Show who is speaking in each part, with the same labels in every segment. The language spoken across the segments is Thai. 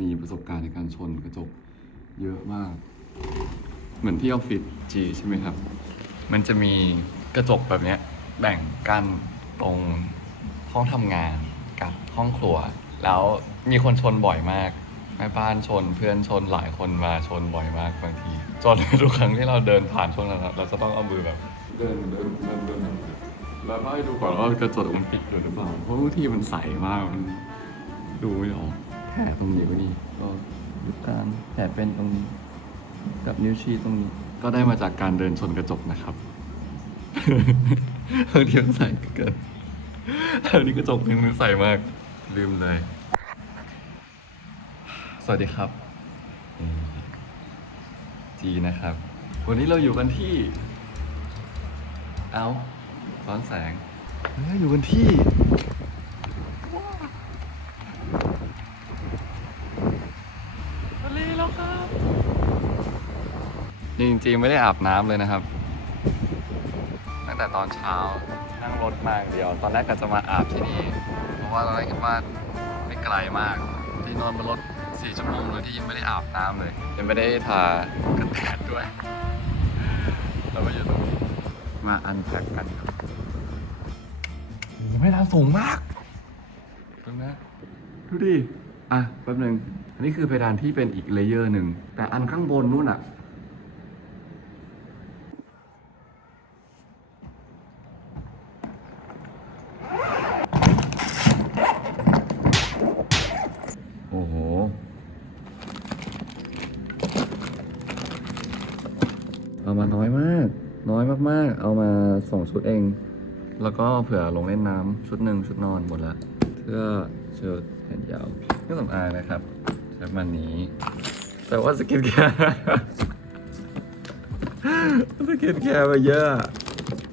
Speaker 1: มีประสบการณ์ในการชนกระจกเยอะมาก เหมือนที่ออฟฟิศจีใช่ไหมครับ มันจะมีกระจกแบบเนี้ยแบ่งกั้นตรงห้องทำงานกับห้องครัว แล้วมีคนชนบ่อยมากแม่บ้านชนเพื่อนชนหลายคนมาชนบ่อยมากบางทีจนทุกครั้งที่เราเดินผ่านช่วงนั้นอะเราจะต้องเอามือแบบ เดินเดินเดินเดินแล้วก็ให้ดูก่อนว่ากระจกมันปิดอยู่หรือเปล่าเพราะบางทีมันใสมากมันดูไม่ออก แผลตรงนี้วนี่ก็ดูการแผลเป็นตรงนี้กับนิ้วชี้ตรงนี้ ก็ได้มาจากการเดินชนกระจกนะครับบางทีมันใส่เกินอันนี้กระจกนึงมันใส่มาก ลืมเลย สวัสดีครับอืมจีนะครับ วันนี้เราอยู่กันที่ เอาซ้อนแสงเฮ้ยอยู่กันที่ท จริงๆไม่ได้อาบน้ำเลยนะครับ ตั้งแต่ตอนเช้านั่งรถมาอย่างเดียว ตอนแรกก็จะมาอาบที่นี่เพราะว่าตอนแรกคิดว่าไม่ไกลมาก ที่นอนบนรถสี่ชั่วโมงโดยที่ยังไม่ได้อาบน้ำเลย ยังไม่ได้ทากันแดดด้วยเราก็อยู่ตรงนี้มาอันแพ็กกันครับโอ้โหไม่น้ำสูงมากตรงนั้นดูดิอะแป๊บหนึงอันนี้คือเพดานที่เป็นอีกเลเยอร์หนึ่งแต่อันข้างบนนู่นอะ โอ้โห เอามาน้อยมาก น้อยมากๆ เอามาสองชุดเอง แล้วก็เผื่อลงเล่นน้ำชุดหนึ่งชุดนอนหมดละเสื้อเชิ้ตแขนยาวเครื่องสำอางนะครับใช้ประมันนี้ แต่ว่าสกินแคร์สกินแคร์มาเยอะ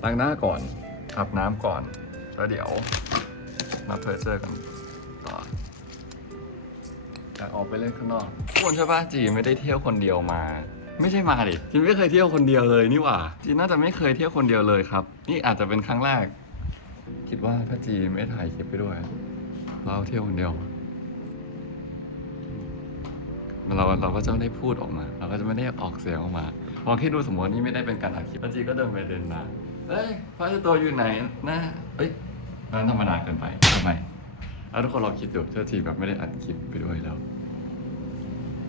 Speaker 1: ล้างหน้าก่อนอาบน้ำก่อน แล้วเดี๋ยวมาเพอเจอร์กัน อยากออกไปเล่นข้างนอกทุกคนใช่ปะจีไม่ได้เที่ยวคนเดียวมา ไม่ใช่มาดิจีไม่เคยเที่ยวคนเดียวเลยนี่หว่า จีน่าจะไม่เคยเที่ยวคนเดียวเลยครับ นี่อาจจะเป็นครั้งแรก คิดว่าถ้าจีไม่ถ่ายคลิปไปด้วย เราเที่ยวคนเดียวเราเราก็จะไม่ได้พูดออกมา เราก็จะไม่ได้ออกเสียงออกมาลองคิดดูสมมติว่านี่ไม่ได้เป็นการอัดคลิปแล้วจีก็เดินไปเดินมาเอ้ยฟ้าจะตัวอยู่ไหนนะเอ้ยนั้นธรรมดาเกินไปทำไมแล้วทุกคนลองคิดดูถ้าจีแบบไม่ได้อัดคลิปไปด้วยแล้ว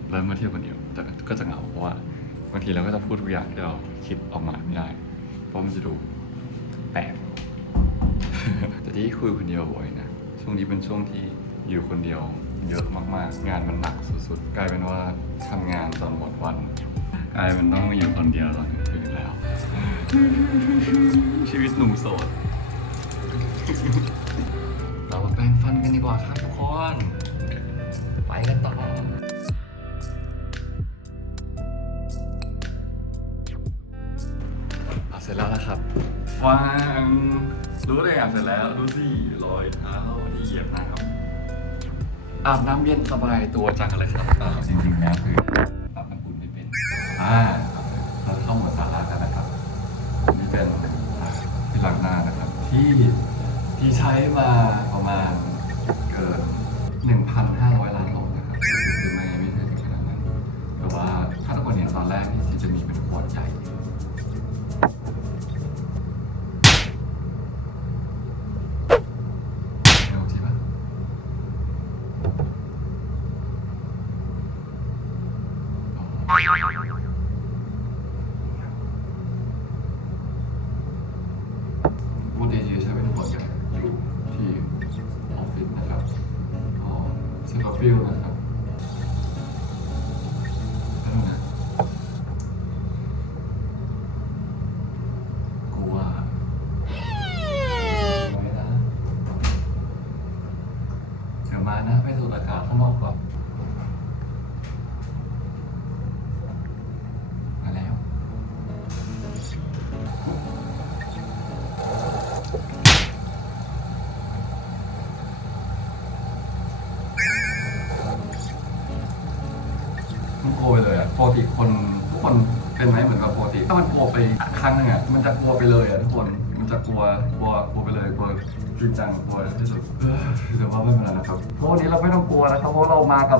Speaker 1: แล้วมาเที่ยวคนเดียวแต่ก็จะเหงาเพราะว่าบางทีเราก็จะพูดทุกอย่างที่เราคิดออกมาไม่ได้ เพราะมันจะดูแปลกแต่ที่คุยคนเดียวบ่อยนะช่วงนี้เป็นช่วงที่อยู่คนเดียว เยอะมากๆ งานมันหนักสุดๆ กลายเป็นว่าทำงานตอนหมดวันกลายเป็นต้องมาอยู่คนเดียวตอนกลางคืนแล้ว ชีวิตหนุ่มโสดเรามาแปรงฟันกันดีกว่าครับทุกคน ไปกันต่อ นะครับฟังรู้เลยอาบเสร็จแล้วดูสิรอยเท้าที่เหยียบน้ำอาบน้ำเย็นสบายตัวจังเลยครับเออจริงๆแล้วคืออาบน้ำอุ่นไม่เป็นอ่าเราเข้าหมวดสาระกันนะครับนี่เป็นที่ล้างหน้านะครับ ที่ที่ใช้มาประมาณเกิน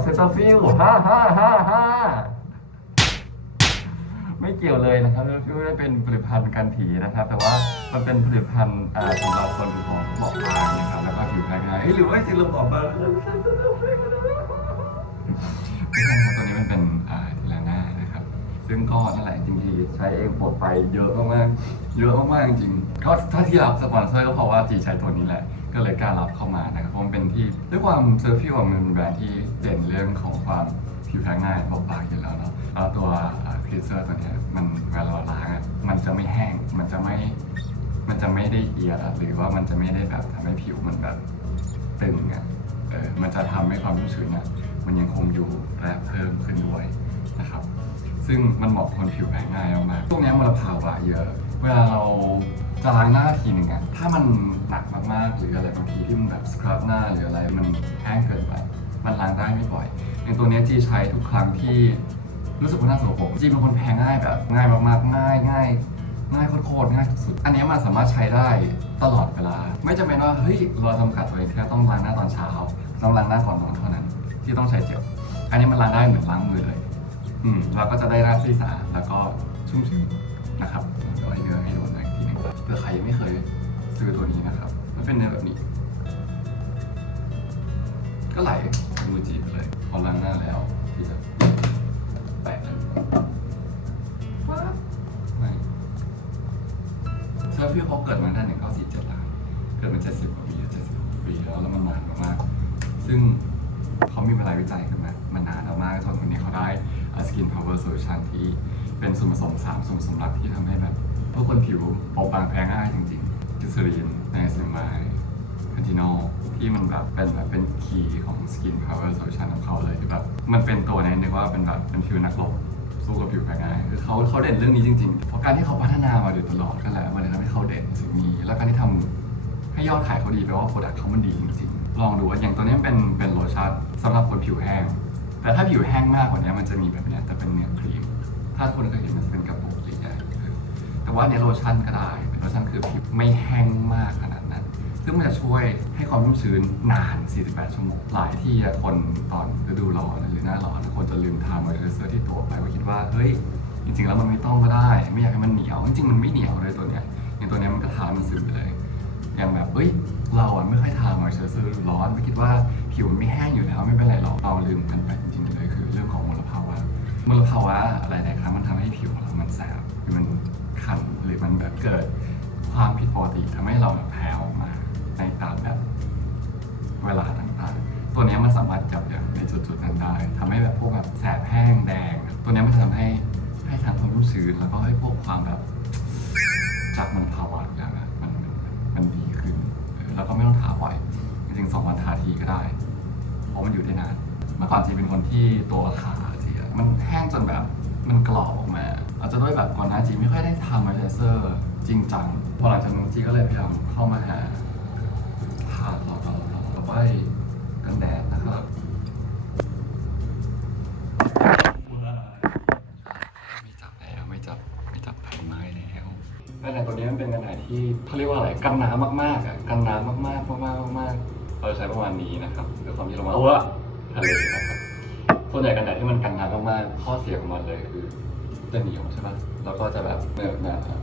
Speaker 1: เซนเตอร์ฟิลฮ่าฮ่าฮ่าฮ่าไม่เกี่ยวเลยนะครับไม่ได้เป็นผลิตภัณฑ์กันผีนะครับ แต่ว่ามันเป็นผลิตภัณฑ์สำหรับคนผิวของบอบบางนะครับ แล้วก็ผิวแพ้ง่ายหรือว่าจริงเราบอบบางไม่ใช่ครับตัวนี้มันเป็นทีละหน้านะครับ ซึ่งก็นั่นแหละจริงๆใช้เองหมดไปเยอะมากๆเยอะมากๆจริงๆก็ถ้าที่รับสปอนเซอร์ก็เพราะว่าจีใช้ตัวนี้แหละ ก็เลยกล้ารับเข้ามานะครับเพราะมันเป็นที่ด้วยความเซอร์ฟิวมันเป็นแบรนด์ที่ เด่นเรื่องของความผิวแพ้ง่ายบอบบางอยู่แล้วเนาะแล้วตัวคลีเซอร์ตัวเนี้ยมันเวลาเราล้างอะมันจะไม่แห้ง มันจะไม่ มันจะไม่ได้เอียดหรือว่ามันจะไม่ได้แบบทำให้ผิวมันแบบตึงอะเออมันจะทำให้ความชุ่มชื้นอะมันยังคงอยู่และเพิ่มขึ้นด้วยนะครับ ซึ่งมันเหมาะคนผิวแพ้ง่ายมากๆพวกนี้มลภาวะเยอะ เวลาเราจะล้างหน้าทีหนึ่งอะถ้ามันหนักมากๆหรืออะไรบางทีที่มันแบบสครับหน้าหรืออะไรมันแห้งเกินไป มันล้างได้ไม่บ่อยอย่างตัวนี้จีใช้ทุกครั้งที่รู้สึกว่าหน้าสกปรกจีเป็นคนแพ้ง่ายแบบง่ายมากๆง่ายง่ายง่ายโคตรง่ายสุด อันนี้มันสามารถใช้ได้ตลอดเวลา ไม่จำเป็นว่าเฮ้ยเราจำกัดตัวเองแค่ต้องล้างหน้าตอนเช้าต้องล้างหน้าก่อนนอนเท่านั้น ที่ต้องใช้เจลอันนี้มันล้างได้เหมือนล้างมือเลย อืมเราก็จะได้หน้าที่สะอาดแล้วก็ชุ่มชื้นนะครับเดี๋ยวให้เนื้อให้โดนอยอีกทีนึงเผื่อใครยังไม่เคยซื้อตัวนี้นะครับ มันเป็นเนื้อแบบนี้ ก็ไหล มือจีบไปเลยพอล้างหน้าแล้วที่จะแปะเลยว้าวไม่เซอร์ฟิวเขาเกิดมาตั้งแต่หนึ่งเก้าสี่เจ็ดแล้วเกิดมาเจ็ดสิบกว่าปีเจ็ดสิบปีแล้วแล้วมันนานมากๆซึ่งเขามีเวลาวิจัยกันมามานานแล้วมากจนวันนี้เขาได้สกินพาวเวอร์โซลูชันที่เป็นส่วนผสมสามส่วนผสมหลักที่ทำให้แบบพวกคนผิวเบาบางแพ้ง่ายจริงๆจิสรีนไนซิมาย พันทิโนที่มันแบบเป็นแบบเป็นคีย์ของสกินพาวเวอร์โซลูชันของเขาเลยที่แบบมันเป็นตัวในนึกว่าเป็นแบบเป็นผิวนักรบสู้กับผิวแพ้ง่ายคือเขาเขาเด่นเรื่องนี้จริงๆ เพราะการที่เขาพัฒนามาโดยตลอดก็แหละมันเลยทำให้เขาเด่นสิ่งนี้ แล้วการที่ทำให้ยอดขายเขาดีแปลว่าโปรดักต์เขามันดีจริงๆ ลองดูว่าอย่างตัวนี้เป็นเป็นโลชั่นสำหรับคนผิวแห้ง แต่ถ้าผิวแห้งมากกว่านี้มันจะมีแบบเนี้ยแต่เป็นเนื้อครีม ถ้าคนเคยเห็นมันจะเป็นกระปุกใหญ่ๆแต่ว่าเนี้ยโลชั่นก็ได้เป็นโลชั่นคือผิวไม่แห้งมาก ซึ่งมันจะช่วยให้ความชุ่มชื้นนาน 48 ชั่วโมง หลายที่อะคนตอนฤดูร้อนหรือหน้าร้อนคนจะลืมทามอยเจอร์เซอร์ที่ตัวไปว่าคิดว่า เฮ้ย จริงๆ แล้วมันไม่ต้องก็ได้ ไม่อยากให้มันเหนียว จริงๆ มันไม่เหนียวเลยตัวเนี้ย อย่างตัวเนี้ยมันก็ทามันซึมไปเลย อย่างแบบเอ้ย เราอะไม่ค่อยทามอยเจอร์เซอร์ร้อนไม่คิดว่าผิวมันไม่แห้งอยู่แล้วไม่เป็นไรหรอก เราลืมกันไปจริงๆเลยคือเรื่องของมลภาวะ มลภาวะอะไรนะครับมันทำให้ผิวของเรามันแสบหรือมันคันหรือมันแบบเกิดความผิดปกติทำให้เราแบบแพ้ออกมา ในตามแบบเวลาต่างๆ ตัวนี้มันสามารถจับอย่างในจุดๆนั้นได้ทำให้แบบพวกแบบแสบแห้งแดง ตัวนี้มันจะทำให้ให้ทางความรู้สึกแล้วก็ให้พวกความแบบจากมันภาวะแล้วนะมันมันดีขึ้น แล้วก็ไม่ต้องทาบ่อยจริงๆสองวันทาทีก็ได้ เพราะมันอยู่ได้นาน เมื่อก่อนจีเป็นคนที่ตัวขาจีอะมันแห้งจนแบบมันกรอบออกมาอาจจะด้วยแบบก่อนหน้าจีไม่ค่อยได้ทำมอยเซอร์จริงจังพอหลังจากนั้นจีก็เลยพยายามเข้ามาหา ต่อต่อไปกันแดดนะครับไม่จับแล้วไม่จับไม่จับแผ่นไม้แล้วกันแดดตัวนี้มันเป็นกันแดดที่เขาเรียกว่าอะไรกันน้ำมากๆอะกันน้ำมากๆมากๆมากๆเราจะใช้ประมาณนี้นะครับด้วยความที่เรามาเอาละทะเลนะครับส่วนใหญ่กันแดดที่มันกันน้ำมากๆข้อเสียของมันเลยคือจะเหนียวใช่ปะแล้วก็จะแบบเหนอะหนะ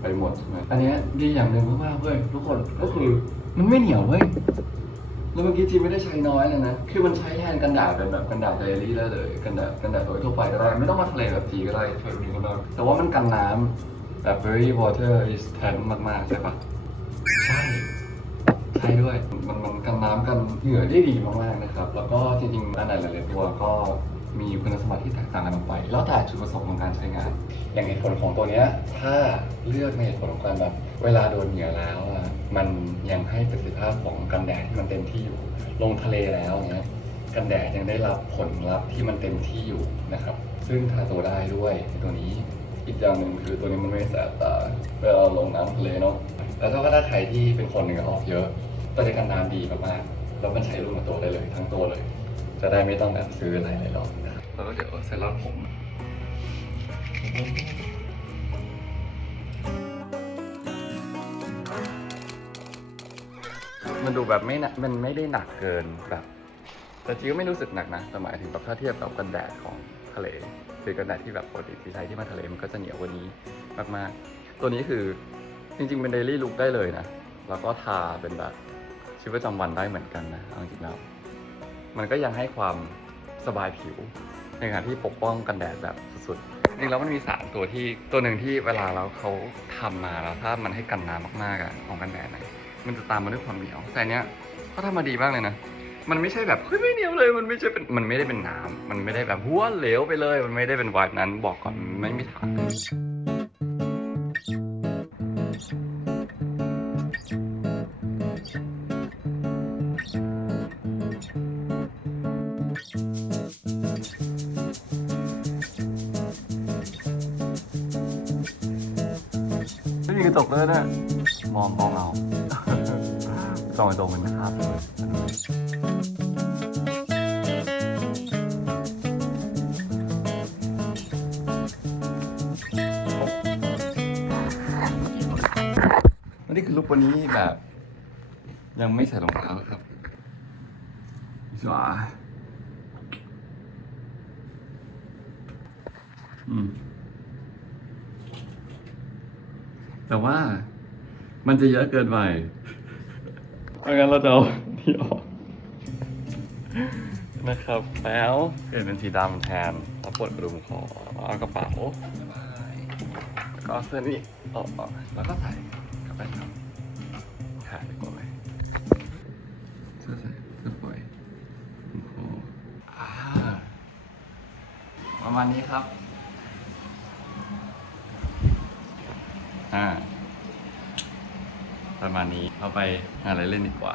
Speaker 1: ไปหมดใช่ไหมอันเนี้ยดีอย่างหนึ่งมากๆเว้ยทุกคนก็คือมันไม่เหนียวเว้ย แล้วเมื่อกี้จีไม่ได้ใช้น้อยเลยนะ คือมันใช้แทนกันดาษเป็นแบบกันดาษเดลี่ได้เลย กันดาษกันดาษโดยทั่วไปก็ได้ ไม่ต้องมาทะเลแบบจีก็ได้ช่วยนี้ก็ได้แต่ว่ามันกันน้ำแบบ very water resistant มากๆ ใช่ปะใช่ ใช่ด้วย มันมันกันน้ำกันเหงื่อได้ดีมากๆนะครับ แล้วก็จริงๆอันไหนหลายๆตัวก็ มีคุณสมบัติที่แตกต่างกันออกไป แล้วแต่จุดประสงค์ของการใช้งาน อย่างเหตุผลของตัวเนี้ยถ้าเลือกในเหตุผลของการแบบเวลาโดนเหงื่อแล้วอะมันยังให้ประสิทธิภาพของกันแดดที่มันเต็มที่อยู่ ลงทะเลแล้วเนี้ยกันแดดยังได้รับผลลัพธ์ที่มันเต็มที่อยู่นะครับ ซึ่งทาตัวได้ด้วยตัวนี้อีกอย่างหนึ่งคือตัวนี้มันไม่แสบตาเวลาลงน้ำทะเลเนาะแล้วก็ถ้าใครที่เป็นคนเหงื่อออกเยอะตัวนี้กันน้ำดีมากๆแล้วมันใช้ร่วมกับตัวได้เลย ทั้งตัวเลย จะได้ไม่ต้องแบบซื้ออะไรเลยหรอกนะครับแล้วก็เดี๋ยวเซรั่มผมมันดูแบบไม่หนักมันไม่ได้หนักเกินแบบ แต่จริงก็ไม่รู้สึกหนักนะแต่หมายถึงแบบถ้าเทียบกับกันแดดของทะเลคือกันแดดที่แบบปกติที่ใช้ที่มาทะเลมันก็จะเหนียวกว่านี้มากๆ ตัวนี้คือจริง ๆ เป็นเดลี่ลุคได้เลยนะ แล้วก็ทาเป็นแบบชีวิตประจำวันได้เหมือนกันนะเอาจริงๆแล้ว มันก็ยังให้ความสบายผิว ในขณะที่ปกป้องกันแดดแบบสุดๆจริงแล้วมันมีสารตัวที่ตัวหนึ่งที่เวลาเราเขาทำมาแล้วถ้ามันให้กันน้ำมากๆอะของกันแดดนะมันจะตามมาด้วยความเหนียว แต่อันเนี้ยเขาทำมาดีมากเลยนะมันไม่ใช่แบบเฮ้ยไม่เหนียวเลย มันไม่ใช่เป็นมันไม่ได้เป็นน้ำมันไม่ได้แบบหัวเหลวไปเลย มันไม่ได้เป็นวายนั้นบอกก่อนไม่มีทาง ตรงเป็นคราบเลยอันนี้คือลุกวันนี้แบบ ยังไม่ใส่รองเท้าครับสวาอืม แต่ว่ามันจะเยอะเกินไป เพราะงั้นเราจะเอาที่ออกนะครับ แล้วเปลี่ยนเป็นสีดำแทนแล้วปลดกระดุมคอเอากระเป๋าแล้วก็เอาเสื้อนี้ออกแล้วก็ใส่กลับไปครับถ่ายดีกว่าไหมเสื้อใส่เสื้อปล่อยกระดุมคออ่าประมาณนี้ครับอ่า ประมาณนี้เราไปหาอะไรเล่นดีกว่า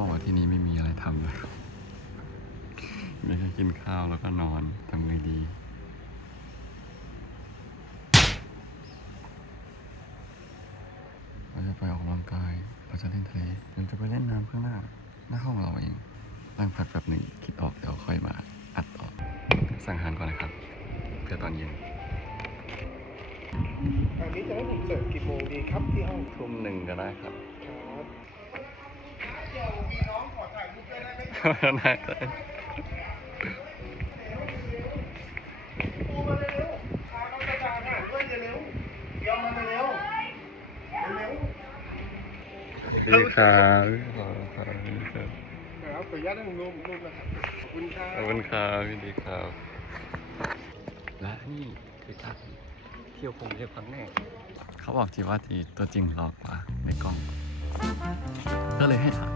Speaker 1: บอกว่าที่นี่ไม่มีอะไรทำเลยครับมีแค่กินข้าวแล้วก็นอนทำไงดีเราจะไปออกกำลังกาย เราจะเล่นทะเลยังจะไปเล่นน้ำข้างหน้า หน้าห้องเราเองนั่งพักแบบหนึ่งคิดออกเดี๋ยวค่อยมาอัดต่อ สั่งอาหารก่อนนะครับ เพื่อตอนเย็น
Speaker 2: อันนี้จะให้ผมเสิร์ฟกี่โมงดีครับที่ห้อง
Speaker 1: ทุ่มหนึ่งก็ได้ครับ
Speaker 2: ครับเดี๋ยวมี น่า
Speaker 1: เลย
Speaker 2: ปูมาเร็วๆพาน้องกระจายด้วยเร็วๆเดี๋ยวมาเร็วๆเร็ว
Speaker 1: ดีครับขอบคุณครับ
Speaker 2: ๆครับขออนุญาตห้ผมรูปรูปนะครับขอบคุณครับ
Speaker 1: ขอบคุณครับพี่ดีครับ และนี่คือการเที่ยวคงเที่ยวครั้งแรกเขาบอกทีว่าทีตัวจริงหลอกกว่าในกล้อง ก็เลยให้ถ่าย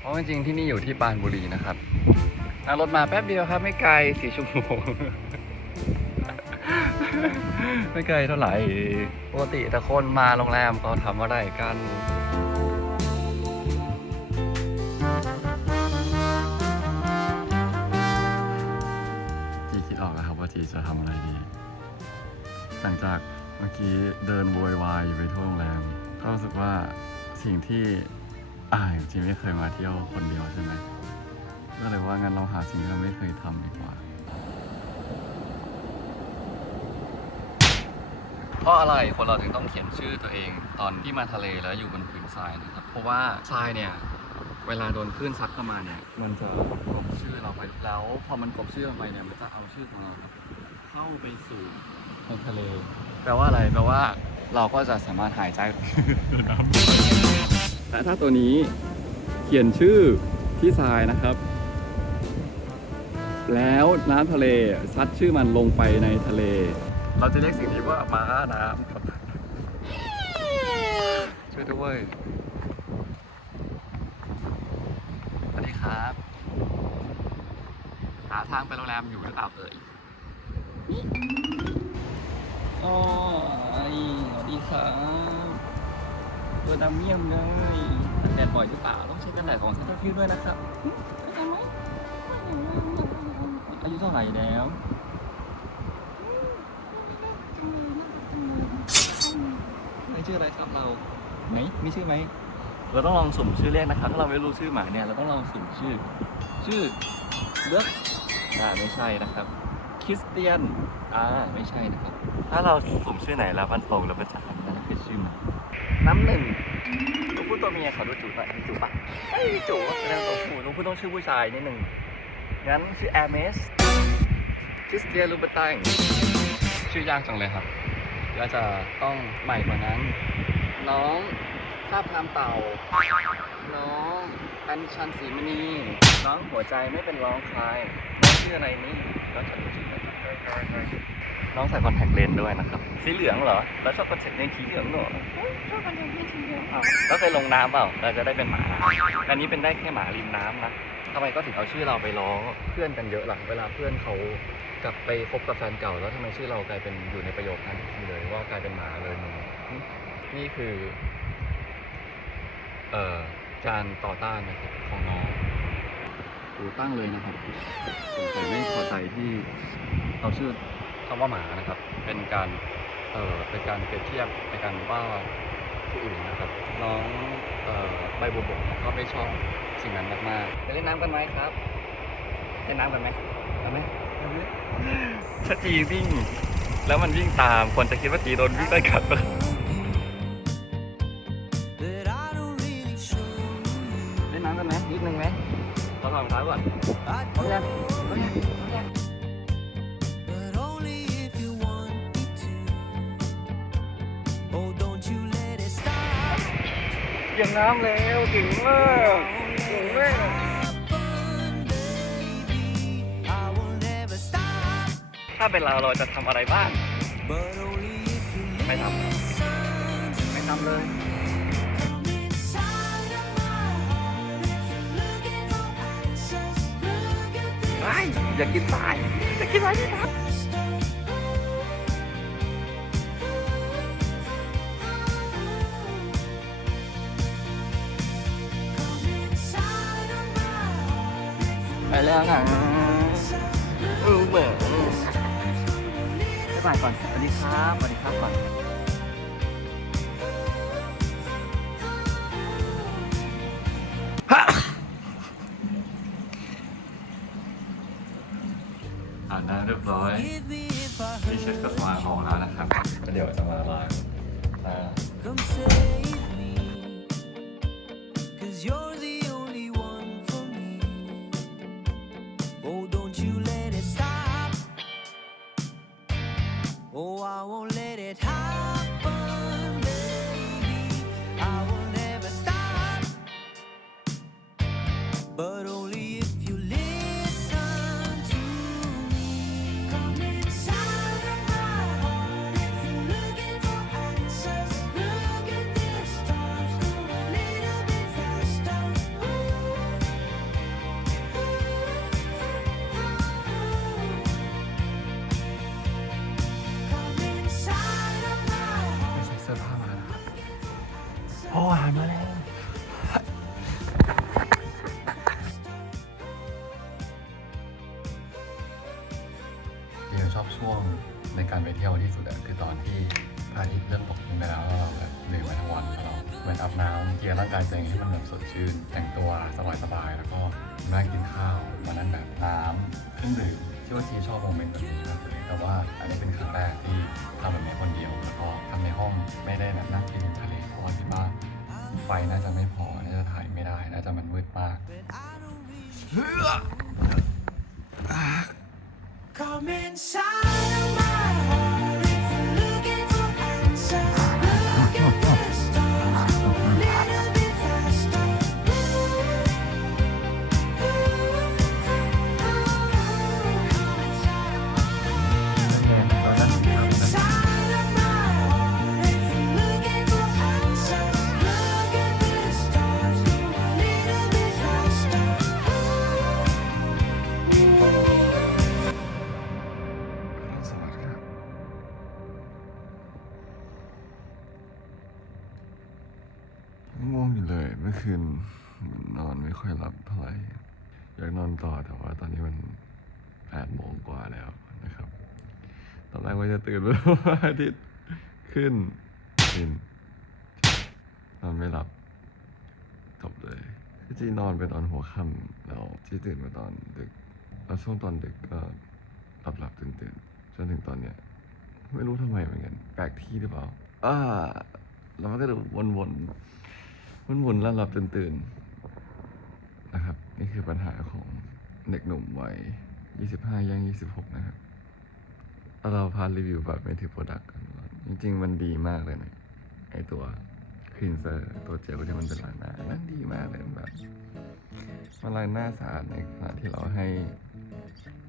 Speaker 1: เพราะจริงๆที่นี่อยู่ที่ปรานบุรีนะครับนั่งรถมาแป๊บเดียวครับ ไม่ไกลสี่ชั่วโมง ไม่ไกลเท่าไหร่ ปกติแต่คนมาโรงแรมเขาทำอะไรกัน จะทำอะไรดีหลังจากเมื่อกี้เดินโวยวายอยู่ไปทั่วโรงแรม ก็รู้สึกว่าสิ่งที่อ่าจีไม่เคยมาเที่ยวคนเดียวใช่ไหมก็เลยว่างั้นเราหาสิ่งที่เราไม่เคยทำดีกว่า เพราะอะไรคนเราถึงต้องเขียนชื่อตัวเองตอนที่มาทะเลแล้วอยู่บนผืนทรายนะครับ เพราะว่าทรายเนี่ยเวลาโดนคลื่นซัดเข้ามาเนี่ย มันจะกลบชื่อเราไปแล้ว พอมันกลบชื่อเราไปเนี่ยมันจะเอาชื่อของเราครับ เข้าไปสู่ในทะเล แปลว่าอะไร แปลว่าเราก็จะสามารถหายใจน้ำและถ้าตัวนี้เขียนชื่อที่ทรายนะครับ แล้วน้ำทะเลซัดชื่อมันลงไปในทะเล เราจะเรียกสิ่งนี้ว่าม้าน้ำครับช่วยด้วยสวัสดีครับ หาทางไปโรงแรมอยู่หรือเปล่าเอ่ย อ๋อไอ้สวัสดีครับตัวดำเมี่ยมเลยแดดบ่อยหรือเปล่าต้องใช้กันแดดของเซ็นทรัลฟิลด้วยนะครับหึเข้าใจไหมอายุเท่าไหร่แล้วไม่ชื่ออะไรครับเราไหนมีชื่อไหมเราต้องลองสุ่มชื่อเรียกนะครับถ้าเราไม่รู้ชื่อหมาเนี่ยเราต้องลองสุ่มชื่อ ชื่อเลือกอ่าไม่ใช่นะครับ คริสเตียน อ่า ไม่ใช่นะครับ ถ้าเราสุ่มชื่อไหนแล้วมันตรงแล้วมันจะทำนั่นคือชื่อหมาน้ำหนึ่งลูกพูดตัวเมียขอดูจูบหน่อยอันนี้จูบปะเอ้ยจูบแสดงตัวผู้ลูกพูดต้องชื่อผู้ชายนิดหนึ่งงั้นชื่อแอร์เมสคริสเตียนลูเบตังชื่อยากจังเลยครับก็จะต้องใหม่กว่านั้น น้องภาพพามเต่า น้องอัญชันศรีมณี น้องหัวใจไม่เป็นร้องคลายน้องชื่ออะไรนี่แล้วจะรู้ชื่อไหม น้องใส่คอนแทคเลนส์ด้วยนะครับ สีเหลืองเหรอ แล้วชอบคอนแทคเลนส์สีเหลืองเหรอ
Speaker 3: ชอบกันเลยไม่ชิ้นเดียว
Speaker 1: อ้าวแล้วเคยลงน้ำเปล่า เราจะได้เป็นหมา อันนี้เป็นได้แค่หมาริมน้ำนะทำไมก็ถึงเอาชื่อเราไปล้อเพื่อนกันเยอะหลังเวลาเพื่อนเขากลับไปคบกับแฟนเก่าแล้วทำไมชื่อเรากลายเป็นอยู่ในประโยคนั้นทีเลยว่ากลายเป็นหมาเลยมึงหึนี่คือ เอ่อการต่อต้านนะครับของน้อง กูตั้งเลยนะครับสงสัยไม่พอใจที่เอาชื่อคำว่าหมานะครับ เป็นการเอ่อเป็นการเปรียบเทียบในการว่าผู้อื่นนะครับ น้องเอ่อใบบัวบกก็ไม่ชอบสิ่งนั้นมากๆไปเล่นน้ำกันไหมครับเล่นน้ำกันไหมเอาไหมเอาไหมถ้าจีวิ่ง แล้วมันวิ่งตามคนจะคิดว่าจีโดนวิ่งไล่กัดปะ น้ำแล้วเก่งมากเก่งมากถ้าเป็นเราเราจะทำอะไรบ้างไม่ทำไม่ทำเลยไม่อยากกินตายอยากกินตายที่ทำ แล้วนะเออเบอร์ไปก่อนสวัสดีครับสวัสดีครับก่อน ร่างกายตัวเองให้มันแบบสดชื่น แต่งตัวสบายๆแล้วก็นั่งกินข้าววันนั้นแบบน้ำเครื่องดื่มที่ว่าทีชอบโมเมนต์แบบนี้มากเลยแต่ว่าอันนี้เป็นครั้งแรกที่ทำแบบนี้คนเดียวแล้วก็ทำในห้องไม่ได้แบบนั่งกินทะเลเพราะว่าที่บ้านไฟน่าจะไม่พอน่าจะถ่ายไม่ได้น่าจะมันมืดมาก
Speaker 4: Come inside
Speaker 1: เลยเมื่อคืนนอนไม่ค่อยหลับเท่าไหร่อยากนอนต่อแต่ว่าตอนนี้มันแปดโมงกว่าแล้วนะครับ ตอนแรกว่าจะตื่นเพราะว่าอาทิตย์ขึ้นขึ้นนอนไม่หลับจบเลยคือจีนอนไปตอนหัวค่ำแล้วจีตื่นมาตอนดึกแล้วช่วงตอนดึกก็หลับหลับตื่นตื่นจนถึงตอนเนี้ยไม่รู้ทำไมเหมือนกันแปลกที่หรือเปล่าอ่าแล้วมันก็จะวนวน วนวนแล้วหลับตื่นตื่นนะครับ นี่คือปัญหาของเด็กหนุ่มวัย 25ย่าง26 นะครับเราพารีวิวแบบไม่ถือโปรดักต์กันจริง ๆ มันดีมากเลยนะไอตัวคลีนเซอร์ตัวเจลที่มันเป็นล้างหน้านั่นดีมากเลยนแบบ มันล้างหน้าสะอาดในขณะที่เราให้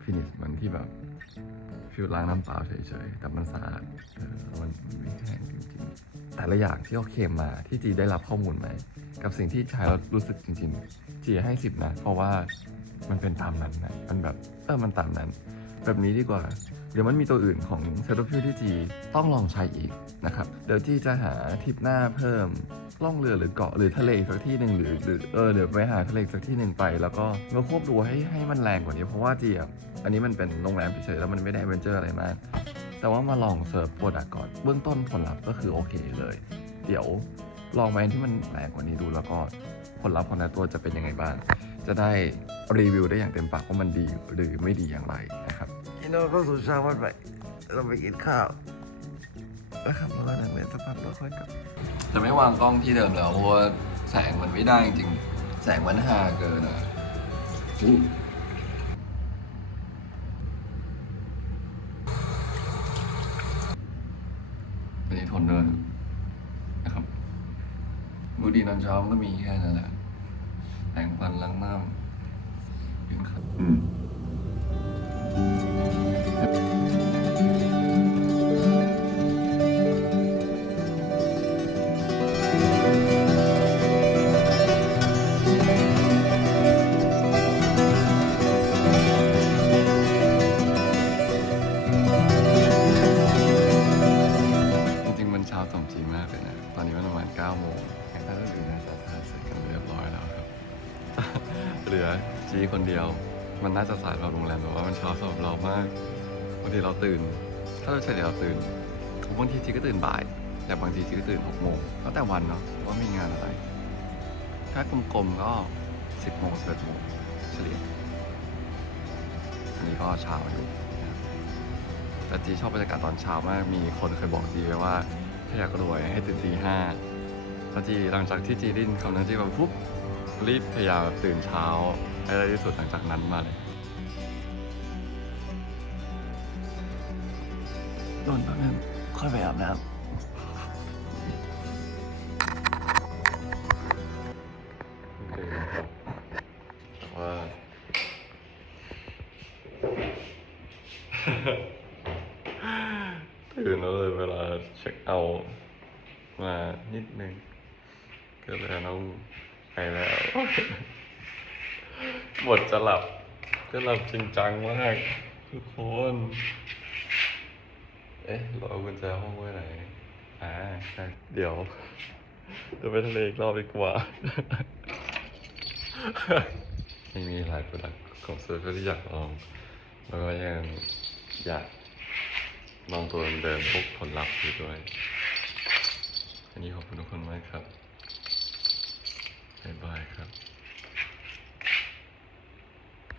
Speaker 1: ฟินิชมันที่แบบฟิลล้างน้ำเปล่าเฉยๆ แต่มันสะอาดมันไม่แห้งจริงๆ แต่ละอย่างที่เขาเคมมาที่จีได้รับข้อมูลไหม กับสิ่งที่ใช้แล้วรู้สึกจริงๆ จีให้สิบนะ เพราะว่ามันเป็นตามนั้นนะ มันแบบเออมันตามนั้น แบบนี้ดีกว่า เดี๋ยวมันมีตัวอื่นของเซตฟิวที่จีต้องลองใช้อีกนะครับ เดี๋ยวจีจะหาทริปหน้าเพิ่ม ล่องเรือหรือเกาะหรือทะเลอีกสักที่หนึ่งหรือหรือเออเดี๋ยวไปหาทะเลอีกสักที่หนึ่งไป แล้วก็มาควบดูให้ให้มันแรงกว่านี้ เพราะว่าจีอะอันนี้มันเป็นโรงแรมเฉยๆแล้วมันไม่ได้เวนเจอร์อะไรมากแต่ว่ามาลองเซิร์ฟโปรดักก่อนเบื้องต้นผลลัพธ์ก็คือโอเคเลย เดี๋ยวลองไปที่มันแรงกว่านี้ดูแล้วก็ผลลัพธ์ของแต่ละตัวจะเป็นยังไงบ้างจะได้รีวิวได้อย่างเต็มปากว่ามันดีหรือไม่ดีอย่างไรนะครับอินโนก็สู่ช้าวันใหม่เราไปกินข้าวนะครับแล้วก็นั่งเล่นสักพักแล้วค่อยกลับ จะไม่วางกล้องที่เดิมแล้วเพราะว่าแสงมันไม่ได้จริงแสงมันห่าเกินอะอันนี้ทนเดินนะครับมือดีนอนเช้ามันก็มีแค่นั้นแหละแปรงฟันล้างหน้ายืนขัดอืม คนเดียว มันน่าจะสายเราโรงแรมแต่ว่ามันเช้าสำหรับเรามากบางทีเราตื่น ถ้าเราเฉลี่ยเราตื่นบางทีจีก็ตื่นบ่าย แต่บางทีจีก็ตื่น6โมงแล้วแต่วันเนาะว่ามีงานอะไร ถ้ากลมๆก็10โมง11โมงเฉลี่ยอันนี้ก็เช้าอยู่แต่จีชอบบรรยากาศตอนเช้ามากมีคนเคยบอกจีไว้ว่า ถ้าอยากรวยให้ตื่นตีห้าแล้วจีหลังจากที่จีได้นคำนั้นจีแบบปุ๊บรีบพยายามตื่นเช้า ให้ได้ที่สุดหลังจากนั้นมาเลยโดนแป๊บนึงค่อยไปอาบน้ำโอเคครับแต่ว่าตื่นแล้วเลยเวลาเช็คเอาท์มานิดนึงก็เลยต้องไปแล้ว บทจะหลับ จะหลับจริงจังมากทุกคน เอ๊ะเราเอากุญแจห้องไว้ไหน อ่าใช่เดี๋ยวจะไปทะเลอีกรอบดีกว่า ยังมีหลายโปรดักต์ของเซิร์ฟที่อยากลอง แล้วก็ยังอยากลองตัวเดิมพวกผลลัพธ์อยู่ด้วย อันนี้ขอบคุณทุกคนมากครับ บ๊ายบายครับ